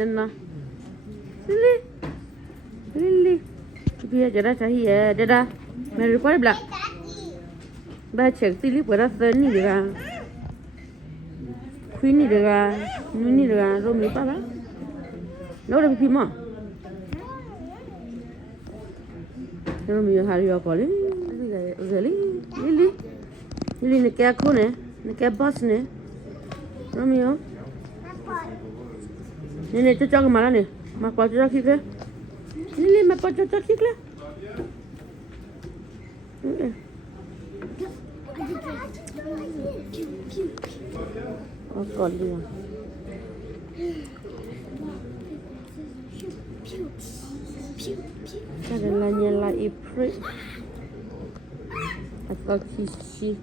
Nana. Lily. Bây giờ ra sao vậy? Dada. Mày có đẹp lắm. Ba check Silly của ra sơn đi ra. Queen đi ra. Nuni đi ra. Rồi mình pa ba. Nó đang phim à? Rồi mình hari vào coi. Really? Lily này kia khôn này. Này kia boss này. Romeo. Nene tu jangan marah ni. Mak baca cakap ke? Nene mak baca cakap ke? Oh, God dia. Ada nyala iprit. Atau kisi.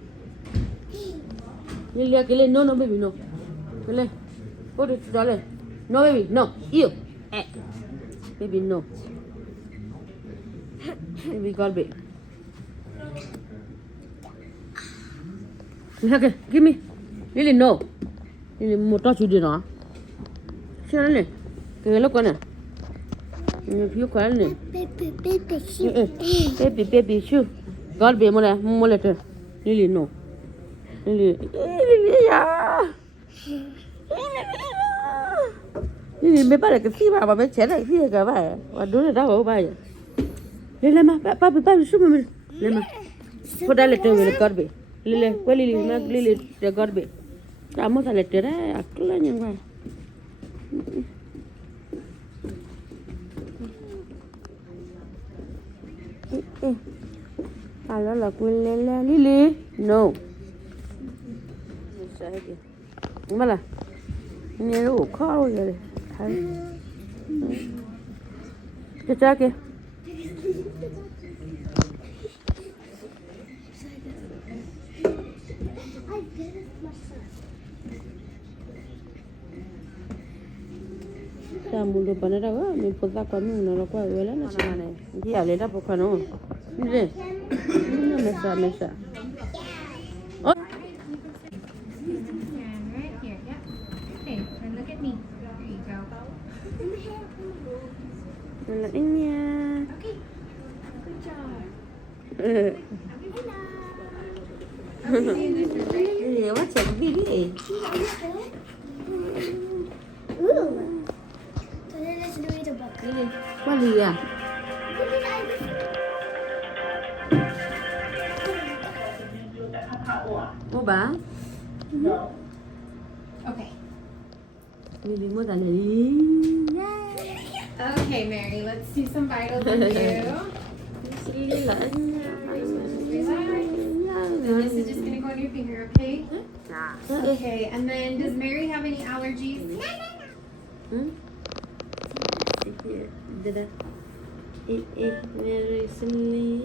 Ni lihat kele no baby no. Kele. Bodoh tu jalan. No baby, no. You. Baby, no. Baby, Galbe. Okay, give me. Lily, no. Lily, motor chu di na. Sure ni. Kaya lo kena. Ni piu kaya ni. Baby, shoe. Galbe mula tu. Lily, no. Lily, ya. Ini memang cái gì mà mấy trẻ này phi cả vậy, và đúng là đau vậy. Lên mà, ba xuống mà, lên mà. Có đại lệ về card bị, lên, quay lên mà lên để card bị. Đã mất lệ đấy, akal là như vậy. Alo là quên lên Lily, no. Sao vậy? Mà là, nghe nó khó rồi. Cha kìa. Cha mundo pana ra me poda kwa mimi na kwa wala na sana. Ndia leta poka no. Nje. Mesa. Là anh nha. Gì quá trời đi đi. Qua gì à? Mua bả. Okay. Đi mua tàn đi. Okay, Mary, let's do some vitals with you. And this is just going to go on your finger, okay? Okay, and then does Mary have any allergies? Mary, Celine.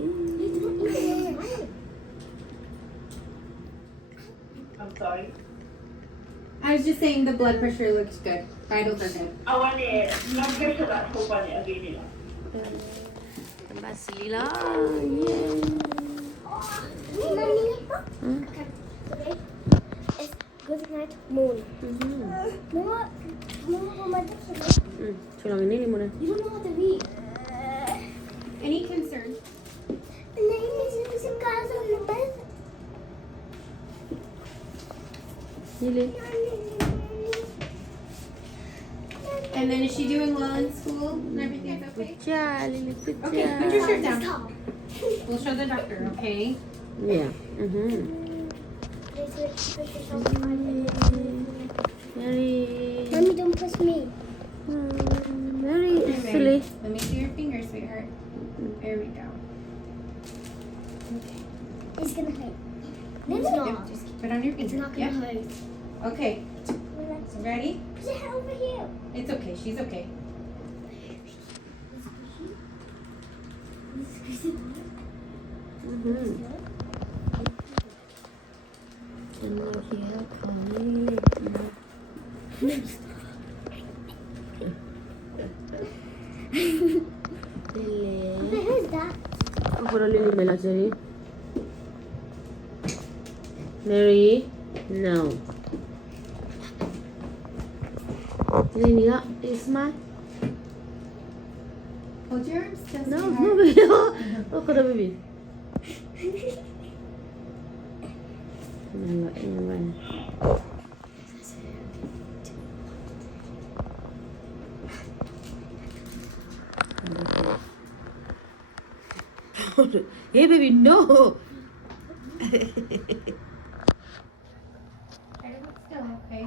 I'm sorry. I was just saying the blood pressure looks good. Vitals are good. I want the blood pressure that whole body again. Basilila. It's good night moon. Chulang ini mana? You don't know how to read. Any concerns? And then there's some guys on the bed. Lily. And then is she doing well in school and everything's okay? Pecah, Lily pecah. Okay, put your shirt down. We'll show the doctor, okay? Yeah. Mary. Mommy, don't push me. Mary, Okay, silly. Let me see your fingers, sweetheart. There we go. It's gonna hurt. It's Yep, not. just keep it on your It's finger. not gonna Yep. hurt. Okay, Relax. ready? Put your head over here. It's okay, she's okay. But who's that? For a little Melacheri. Mary, no. Lily, it's my. Hold yours. No, baby. Look at the baby. Anyway. Hey, baby, no. Try to look still, okay?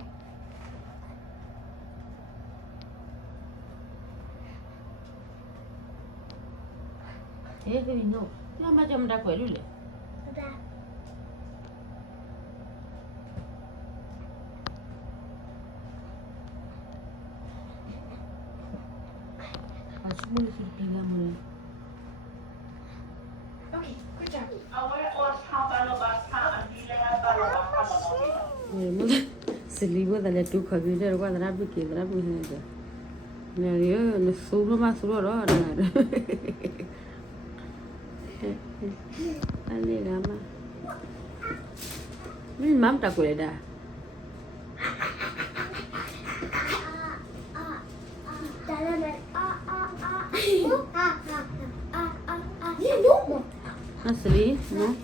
Hey, baby, no. No, madam, da quello lì. That. Facciamo le sorpriamo. Okay, good job. เอาไว้โอนทำบาลบัสทำอันนี้เลยนะบาลบัสทำอะไร Salivo dalle tue capite, guarda, perché tra cui nessuno ma solo ora. Allora, ma. Il mamma da quella da. Asli, no?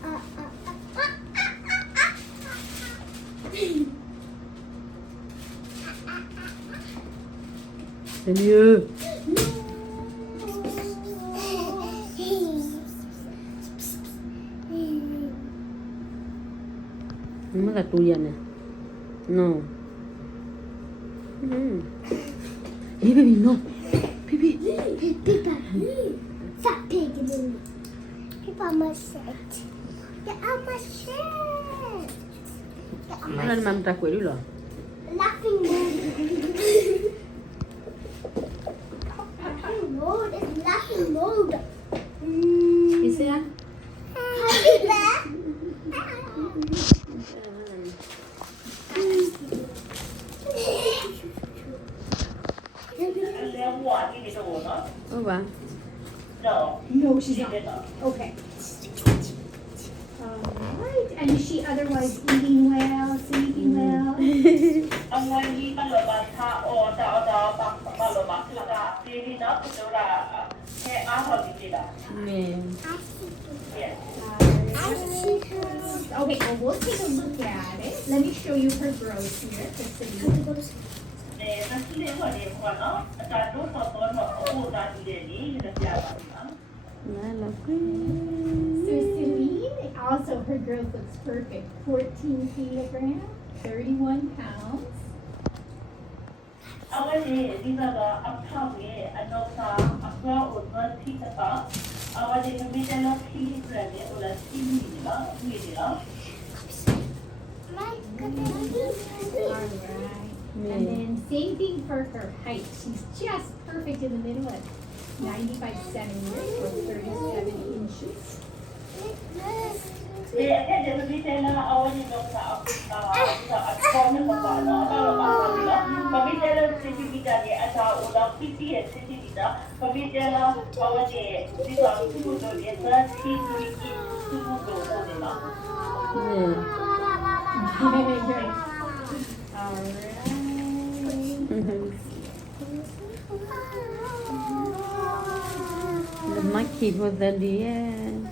Saliu. Nó là tui này. No. Hey baby, no. Baby. Pippa. Fat pig in the Pippa must sit. Get out my shirt. Allora il mamma da quello là. Laughing mode. It's laughing mode. Is it? Happy bear. Oh va. No No, she's she not. did not Okay. Alright. And is she otherwise eating well, sleeping well? เอาไว้ที่บาลบัสทำโอจะเอาดาวปักบาลบัสที่ละที่นี่นะคุณจะว่าแค่อาหารดีๆละ Yeah. yes Okay, well, we'll take a look at it. Let me show you her growth here. Just so you เนี่ยนั่นคือเรื่องของเด็กคนเนาะอาจารย์รู้สอนตอนว่าโอ้ตาดีๆนี่จะยาวมาก I love So Celine, also her growth looks perfect. 14 kilograms, 31 pounds. เอาไว้ที่เราอัพข้าวเนี่ยอันนั้นก็อัพข้าวอุ่นมาที่จะต่อเอาไว้ที่มีแต่ละที่เปลี่ยนเนี่ยอุลาที่มีละมีละ Alright. And then same thing for her height. She's just perfect in the middle at 95 centimeters or 37 inches. เนี่ยแค่เดี๋ยวมีแต่ละเอาไว้ที่เราจะอัพข้าวเนี่ยมาต่อเนาะเรามาต่อดีละมีแต่ละสิ่งที่มีแต่เนี่ยอาจารย์อุลาที่ที่สิ่งที่มีละมีแต่ละเอาไว้ที่เราที่เราเนี่ยจะที่มีที่เราเนี่ยละ Yeah. Alright. The monkey was at the end.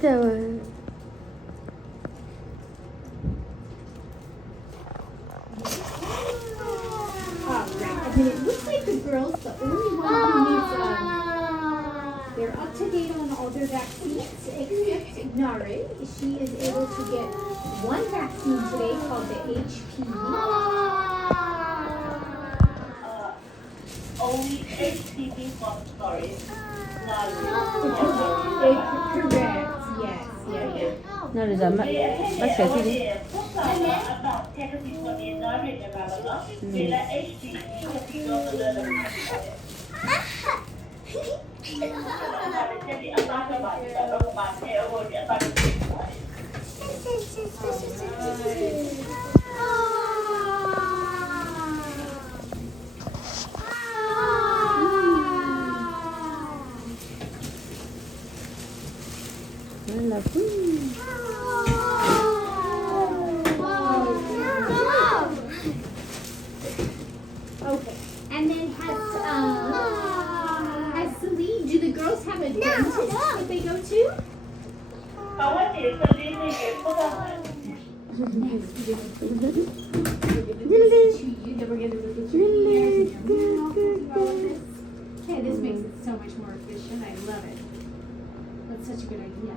Trời. Alright. And then it looks like the girls, the only one who needs they're up to date on all their vaccines except Nare. She is able to get one vaccine today called the HPV. Only HPV from stories. Correct. Yes. Yeah. Nó là giảm bác sĩ thì đi. Jadi apa balik kalau pakai oh dia balik. Okay. And then has Celine, do the girls have a dentist that they go to? Kawan ni Celine ni apa You never get to look at your ears and your mouth and do all of this. Okay, this makes it so much more efficient. I love it. That's such a good idea.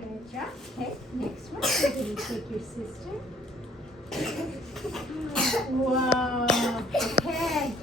Good job. Okay, next one. Can you take your sister? Whoa. Okay.